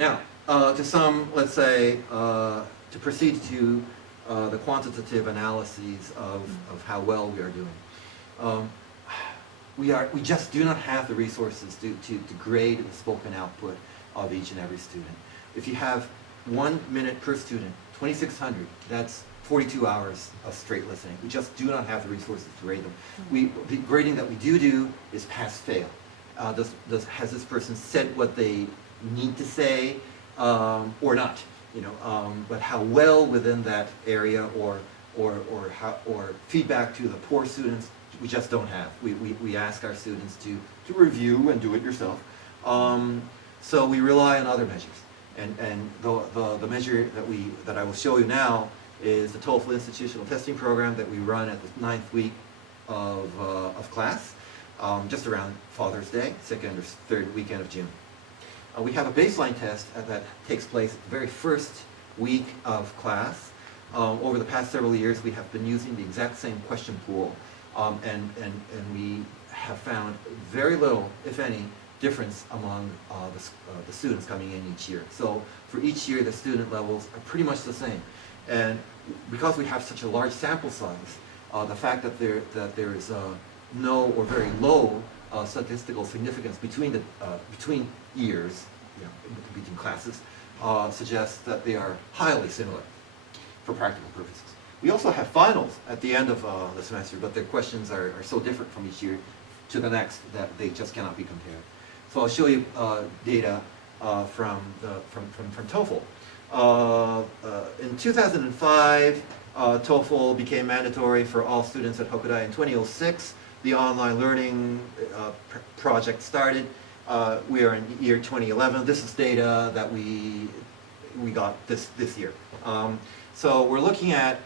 Now, to some, let's say, to proceed to the quantitative analyses of how well we are doing. We just do not have the resources to grade the spoken output of each and every student. If you have 1 minute per student, 2,600, that's 42 hours of straight listening. We just do not have the resources to grade them. The grading that we do is pass-fail. Has this person said what they need to say or not? You know, but how well within that area or feedback to the poor students, we just don't have. We ask our students to review and do it yourself. So we rely on other measures. And the measure that I will show you now is the TOEFL institutional testing program that we run at the 9th week of class, just around Father's Day, 2nd or 3rd weekend of June. We have a baseline test that takes place at the very first week of class. Over the past several years, we have been using the exact same question pool, and we have found very little, if any, difference among the students coming in each year. So for each year, the student levels are pretty much the same. And because we have such a large sample size, the fact that there is no or very low statistical significance between years, you know, between classes, suggests that they are highly similar for practical purposes. We also have finals at the end of the semester, but their questions are so different from each year to the next that they just cannot be compared. So I'll show you data from TOEFL. In 2005, TOEFL became mandatory for all students at Hokkaido. In 2006, the online learning project started. We are in year 2011. This is data that we got this year. So we're looking at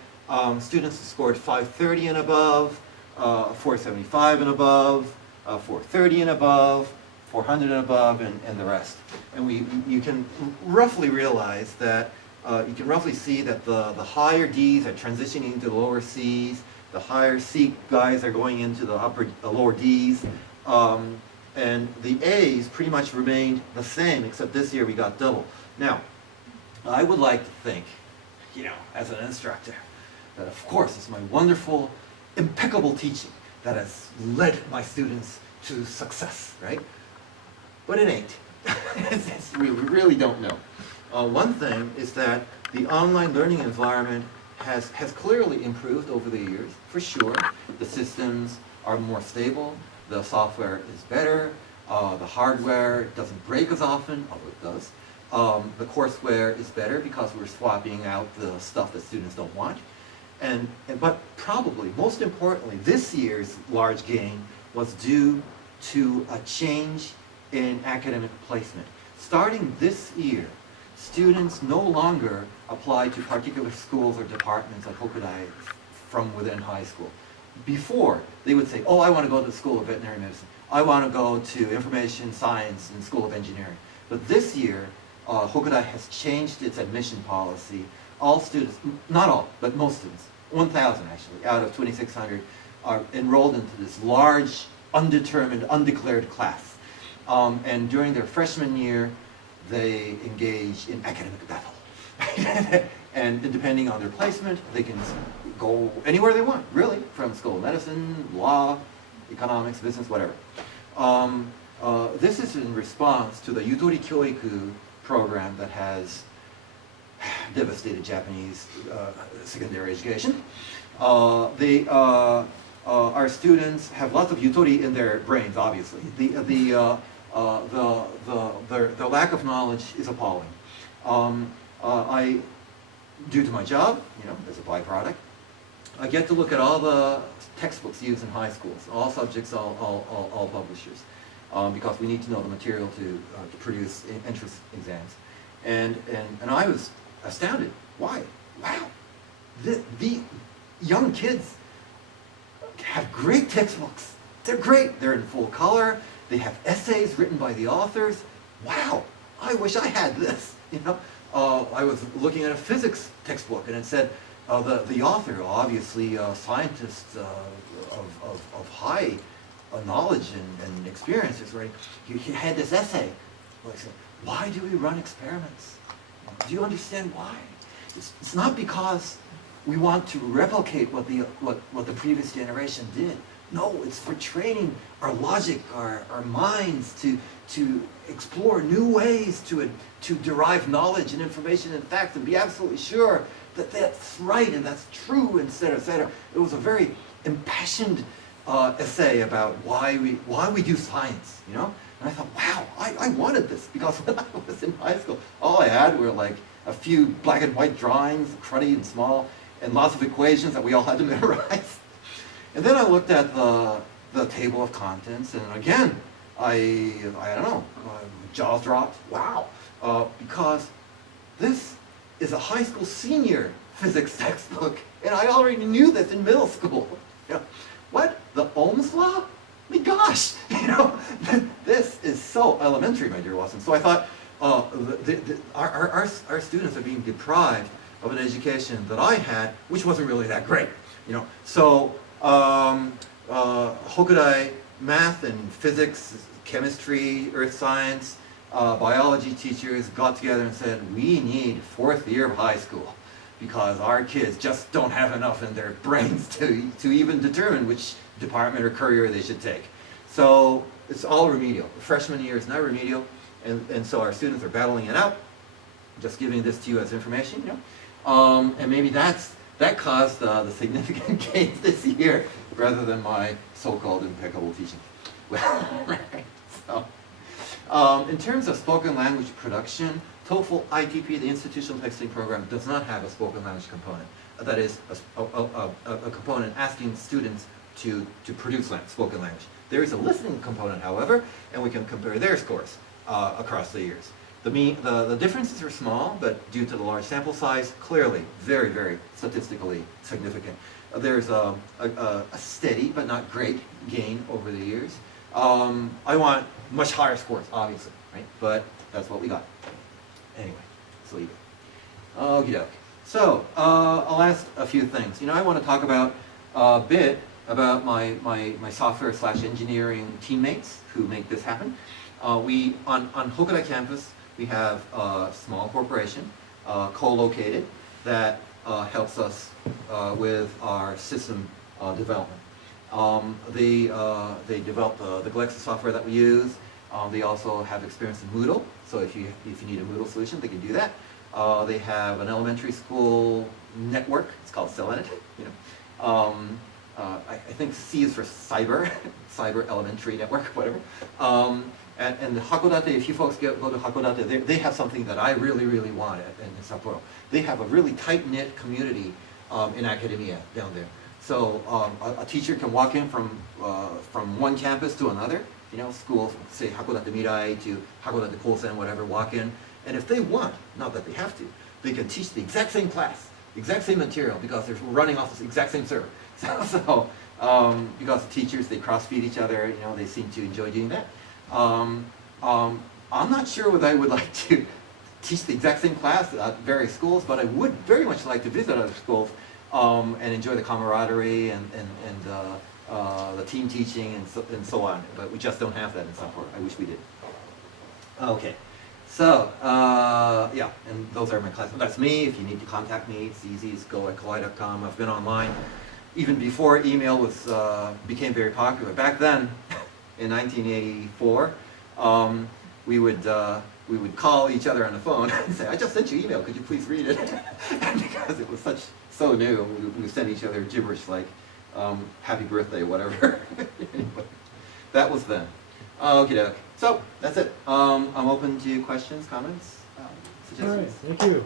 students who scored 530 and above, 475 and above, 430 and above, 400 and above, and the rest. And you can roughly realize that, you can roughly see that the higher Ds are transitioning to the lower Cs, the higher C guys are going into the lower Ds, and the A's pretty much remained the same, except this year we got double. Now, I would like to think, you know, as an instructor, that of course it's my wonderful, impeccable teaching that has led my students to success, right? But it ain't. We really don't know. One thing is that the online learning environment has clearly improved over the years, for sure. The systems are more stable, the software is better, the hardware doesn't break as often, although it does. The courseware is better because we're swapping out the stuff that students don't want. But probably, most importantly, this year's large gain was due to a change in academic placement. Starting this year, students no longer apply to particular schools or departments at Hokkaido from within high school. Before, they would say, oh, I want to go to the School of Veterinary Medicine. I want to go to Information Science and School of Engineering. But this year, Hokkaido has changed its admission policy. All students, not all, but most students, 1,000 actually, out of 2,600, are enrolled into this large, undetermined, undeclared class. And during their freshman year, they engage in academic battle. And depending on their placement, they can go anywhere they want, really, from School of Medicine, law, economics, business, whatever. This is in response to the Yutori Kyoiku program that has devastated Japanese secondary education. Our students have lots of yutori in their brains, obviously. The lack of knowledge is appalling. Due to my job, you know, as a byproduct, I get to look at all the textbooks used in high schools, all subjects, all publishers, because we need to know the material to produce entrance exams. And I was astounded. Why? Wow, the young kids have great textbooks. They're great. They're in full color. They have essays written by the authors. Wow, I wish I had this. You know, I was looking at a physics textbook, and it said the author, obviously a scientist of high knowledge and experience, is right. He had this essay. why do we run experiments? Do you understand why? It's not because we want to replicate what the previous generation did. No, it's for training our logic, our minds to explore new ways to derive knowledge and information and facts and be absolutely sure that that's right and that's true, et cetera, et cetera. It was a very impassioned essay about why we do science, you know? And I thought, wow, I wanted this, because when I was in high school, all I had were like a few black and white drawings, cruddy and small, and lots of equations that we all had to memorize. And then I looked at the table of contents, and again, I don't know, jaws dropped. Wow, because this is a high school senior physics textbook, and I already knew this in middle school. You know, what? The Ohm's law? My gosh, you know, this is so elementary, my dear Watson. So I thought, our students are being deprived of an education that I had, which wasn't really that great, you know. So Hokkaido math and physics, chemistry, earth science, biology teachers got together and said, we need 4th year of high school, because our kids just don't have enough in their brains to even determine which department or career they should take. So it's all remedial. The freshman year is not remedial, and so our students are battling it out. Just giving this to you as information, you know. And maybe that caused the significant gains this year, rather than my so-called impeccable teaching. Well, right. So, in terms of spoken language production, TOEFL ITP, the institutional testing program, does not have a spoken language component. That is a component asking students to produce spoken language. There is a listening component, however, and we can compare their scores across the years. The differences are small, but due to the large sample size, clearly very, very statistically significant. There's a steady but not great gain over the years. I want much higher scores, obviously, right? But that's what we got. Anyway, let's leave it. Okie doke. So, I'll ask a few things. You know, I want to talk about a bit about my software/engineering teammates who make this happen. On Hokkaido campus, we have a small corporation co-located that helps us with our system development. They develop the Galexa software that we use. They also have experience in Moodle, so if you need a Moodle solution, they can do that. They have an elementary school network. It's called Selenet. You know, I think C is for cyber, cyber elementary network, whatever. And Hakodate, if you folks go to Hakodate, they have something that I really, really want in Sapporo. They have a really tight-knit community in academia down there. So a teacher can walk in from one campus to another, you know, school, say Hakodate Mirai to Hakodate Kosen, whatever, walk in. And if they want, not that they have to, they can teach the exact same class, the exact same material, because they're running off the exact same server. So because the teachers, they cross-feed each other, you know, they seem to enjoy doing that. I'm not sure whether I would like to teach the exact same class at various schools, but I would very much like to visit other schools and enjoy the camaraderie and the team teaching and so on. But we just don't have that in Sapporo. I wish we did. Okay. So, yeah, and those are my classes. That's me. If you need to contact me, it's easy. It's goh@kawai.com. I've been online even before email became very popular. Back then, in 1984, we would call each other on the phone and say, "I just sent you email. Could you please read it?" And because it was so new, we would send each other gibberish like "Happy birthday," whatever. Anyway, that was then. Okie doke. So that's it. I'm open to questions, comments, suggestions. All right, thank you.